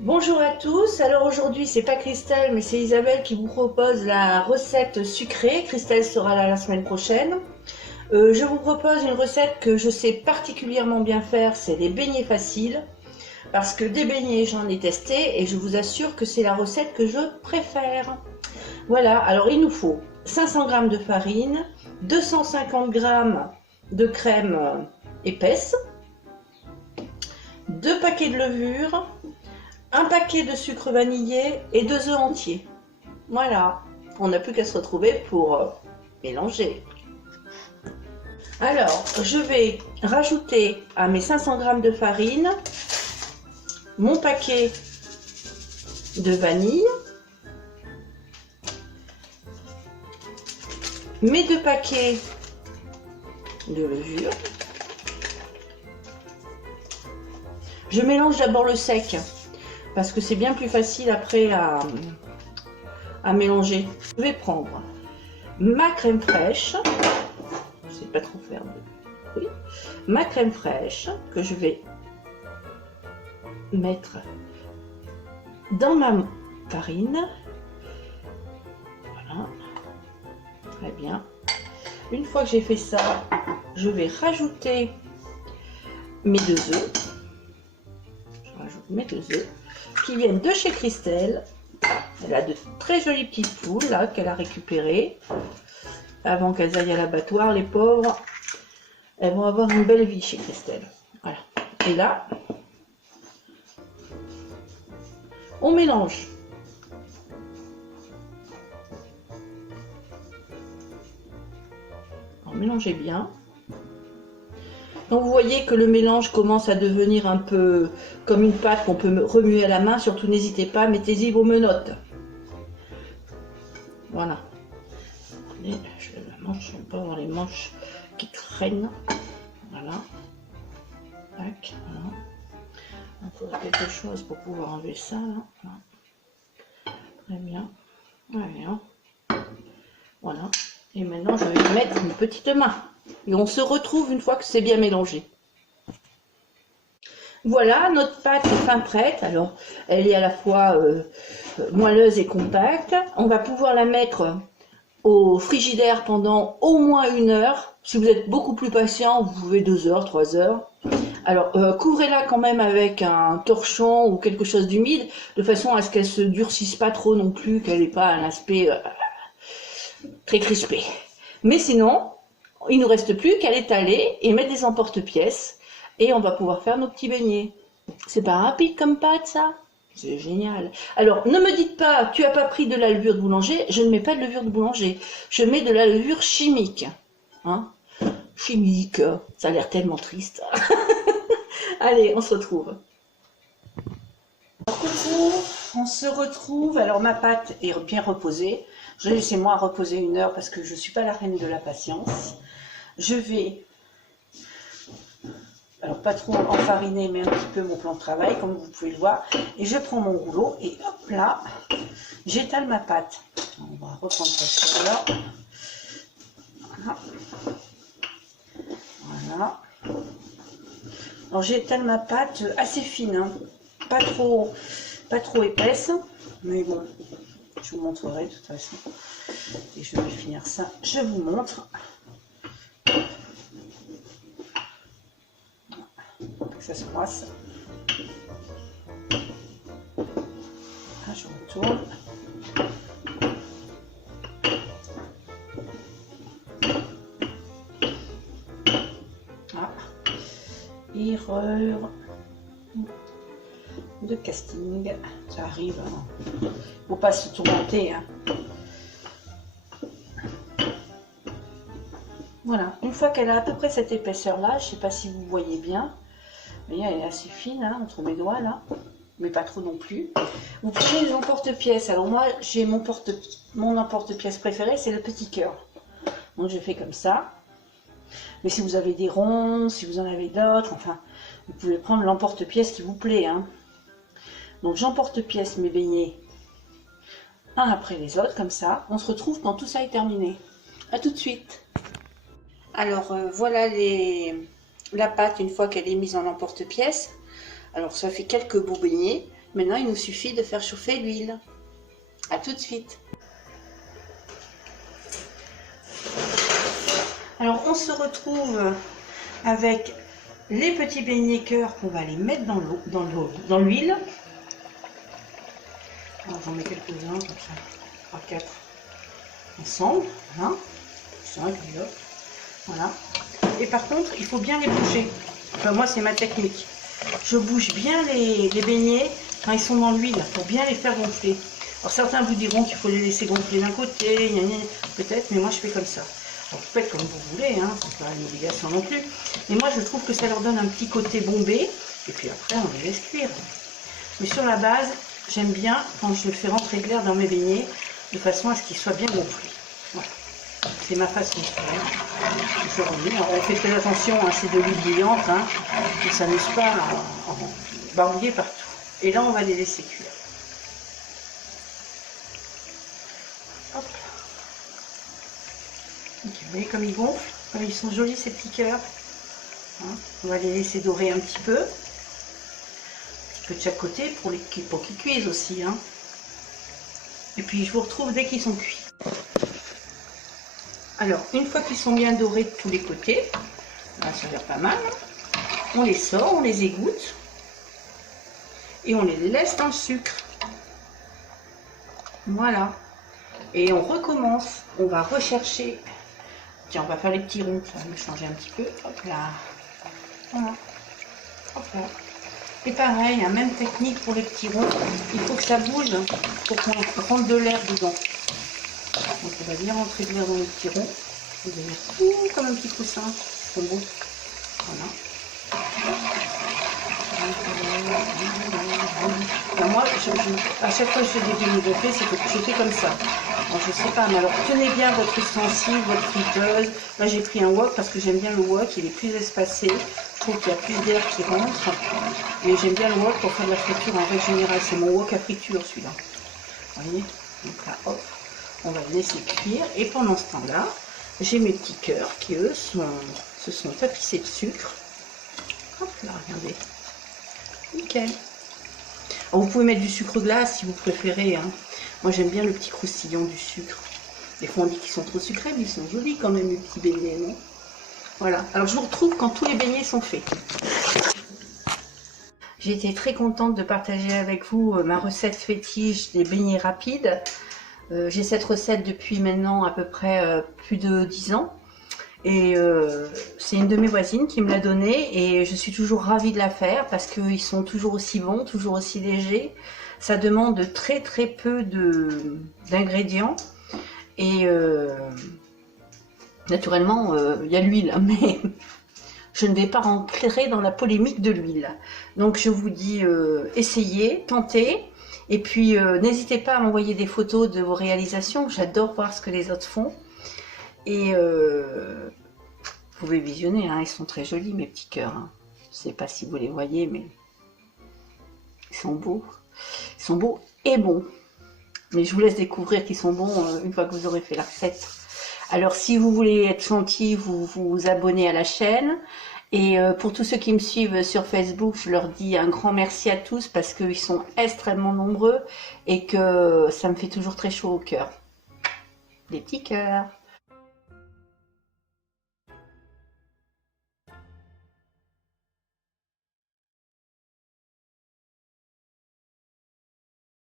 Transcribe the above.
Bonjour à tous, alors aujourd'hui c'est pas Christelle mais c'est Isabelle qui vous propose la recette sucrée. Christelle sera là la semaine prochaine. Je vous propose une recette que je sais particulièrement bien faire, c'est des beignets faciles. Parce que des beignets j'en ai testé et je vous assure que c'est la recette que je préfère. Voilà, alors il nous faut 500 g de farine, 250 g de crème épaisse, 2 paquets de levure, un paquet de sucre vanillé et 2 œufs entiers. Voilà, on n'a plus qu'à se retrouver pour mélanger. Alors, je vais rajouter à mes 500 g de farine mon paquet de vanille, mes 2 paquets de levure. Je mélange d'abord le sec parce que c'est bien plus facile après à mélanger. Je vais prendre ma crème fraîche, je sais pas trop faire de bruit, ma crème fraîche que je vais mettre dans ma farine. Voilà, très bien. Une fois que j'ai fait ça, je vais rajouter mes 2 œufs. Je rajoute mes 2 œufs qui viennent de chez Christelle. Elle a de très jolies petites poules là qu'elle a récupérées avant qu'elles aillent à l'abattoir, les pauvres. Elles vont avoir une belle vie chez Christelle. Voilà. Et là, on mélange. Alors, mélangez bien. Donc vous voyez que le mélange commence à devenir un peu comme une pâte qu'on peut remuer à la main. Surtout n'hésitez pas, mettez-y vos menottes. Voilà. Et je lève la manche, on peut avoir les manches qui traînent. Voilà. Tac, voilà. Il faudrait quelque chose pour pouvoir enlever ça. Là. Très bien. Très bien. Voilà. Et maintenant je vais y mettre une petite main. Et on se retrouve une fois que c'est bien mélangé. Voilà, notre pâte est fin prête. Alors, elle est à la fois moelleuse et compacte. On va pouvoir la mettre au frigidaire pendant au moins 1 heure. Si vous êtes beaucoup plus patient, vous pouvez 2 heures, 3 heures. Alors, couvrez-la quand même avec un torchon ou quelque chose d'humide, de façon à ce qu'elle se durcisse pas trop non plus, qu'elle n'ait pas un aspect très crispé. Mais sinon, il ne nous reste plus qu'à l'étaler et mettre des emporte-pièces. Et on va pouvoir faire nos petits beignets. C'est pas rapide comme pâte, ça? C'est génial. Alors, ne me dites pas, tu as pas pris de la levure de boulanger. Je ne mets pas de levure de boulanger. Je mets de la levure chimique. Hein? Chimique, ça a l'air tellement triste. Allez, on se retrouve. Coucou, on se retrouve. Alors, ma pâte est bien reposée. Je vais laisser moi reposer 1 heure parce que je ne suis pas la reine de la patience. Je vais... Alors pas trop enfariner, mais un petit peu mon plan de travail, comme vous pouvez le voir. Et je prends mon rouleau et hop là, j'étale ma pâte. On va reprendre ça sur là. Voilà. Voilà. Alors j'étale ma pâte assez fine, hein. Pas trop épaisse, mais bon, je vous montrerai de toute façon. Et je vais finir ça, je vous montre. Ça se passe. Ah, je retourne. Ah. Erreur de casting. Ça arrive. Hein. Faut pas se tourmenter. Hein. Voilà. Une fois qu'elle a à peu près cette épaisseur là, je sais pas si vous voyez bien. Vous voyez, elle est assez fine hein, entre mes doigts là, mais pas trop non plus. Vous prenez les emporte-pièces. Alors moi, j'ai mon emporte-pièce préféré, c'est le petit cœur. Donc je fais comme ça. Mais si vous avez des ronds, si vous en avez d'autres, enfin, vous pouvez prendre l'emporte-pièce qui vous plaît. Hein. Donc j'emporte-pièce mes beignets un après les autres, comme ça. On se retrouve quand tout ça est terminé. A tout de suite. Alors voilà la pâte une fois qu'elle est mise en emporte-pièce. Alors ça fait quelques beaux beignets. Maintenant, il nous suffit de faire chauffer l'huile. À tout de suite. Alors, on se retrouve avec les petits beignets cœur qu'on va les mettre dans l'huile. J'en mets quelques-uns, comme ça, 3, 4 ensemble. Voilà. 5, voilà. Et par contre, il faut bien les bouger. Enfin, moi, c'est ma technique. Je bouge bien les beignets quand ils sont dans l'huile pour bien les faire gonfler. Alors certains vous diront qu'il faut les laisser gonfler d'un côté, peut-être, mais moi je fais comme ça. Alors vous faites comme vous voulez, hein, c'est pas une obligation non plus. Mais moi je trouve que ça leur donne un petit côté bombé, et puis après on les laisse cuire. Mais sur la base, j'aime bien quand je fais rentrer de l'air dans mes beignets, de façon à ce qu'ils soient bien gonflés. Voilà. C'est ma façon de faire. Je remets. Alors, on fait très attention, hein, c'est de l'huile bouillante, hein, et ça n'use pas à barbouiller partout. Et là, on va les laisser cuire. Hop. Okay, vous voyez comme ils gonflent, comme ils sont jolis ces petits cœurs. Hein, on va les laisser dorer un petit peu de chaque côté pour qu'ils cuisent aussi. Hein. Et puis, je vous retrouve dès qu'ils sont cuits. Alors, une fois qu'ils sont bien dorés de tous les côtés, là, ça a l'air pas mal, on les sort, on les égoutte et on les laisse dans le sucre. Voilà. Et on recommence. On va rechercher. Tiens, on va faire les petits ronds. Ça va me changer un petit peu. Hop là. Voilà. Hop là. Et pareil, hein, même technique pour les petits ronds. Il faut que ça bouge pour qu'on rentre de l'air dedans. Donc on va bien rentrer de l'air dans les petits ronds. Ils vont devenir comme un petit coussin. Ils sont beaux. Voilà. Alors moi, à chaque fois que je fais des beignets gonflés, c'est que je fais comme ça. Alors, je sais pas, mais alors tenez bien votre ustensile, votre friteuse. Là j'ai pris un wok parce que j'aime bien le wok, il est plus espacé. Je trouve qu'il y a plus d'air qui rentre. Mais j'aime bien le wok pour faire de la friture en règle générale. C'est mon wok à friture celui-là. Vous voyez? Donc là, hop, on va le laisser cuire. Et pendant ce temps-là, j'ai mes petits cœurs qui eux se sont tapissés de sucre. Hop là, regardez. Nickel. Alors, vous pouvez mettre du sucre glace si vous préférez. Hein. Moi j'aime bien le petit croustillant du sucre. Des fois on dit qu'ils sont trop sucrés, mais ils sont jolis quand même les petits beignets, non? Voilà. Alors je vous retrouve quand tous les beignets sont faits. J'ai été très contente de partager avec vous ma recette fétiche des beignets rapides. J'ai cette recette depuis maintenant à peu près plus de 10 ans. Et c'est une de mes voisines qui me l'a donnée et je suis toujours ravie de la faire parce qu'ils sont toujours aussi bons, toujours aussi légers. Ça demande très très peu d'ingrédients et naturellement il y a l'huile, mais je ne vais pas rentrer dans la polémique de l'huile. Donc je vous dis essayez, tentez et puis n'hésitez pas à m'envoyer des photos de vos réalisations. J'adore voir ce que les autres font. Et vous pouvez visionner, hein, ils sont très jolis mes petits cœurs. Hein. Je ne sais pas si vous les voyez, mais ils sont beaux. Ils sont beaux et bons. Mais je vous laisse découvrir qu'ils sont bons une fois que vous aurez fait la recette. Alors si vous voulez être gentil, vous vous abonnez à la chaîne. Et pour tous ceux qui me suivent sur Facebook, je leur dis un grand merci à tous parce qu'ils sont extrêmement nombreux et que ça me fait toujours très chaud au cœur. Les petits cœurs.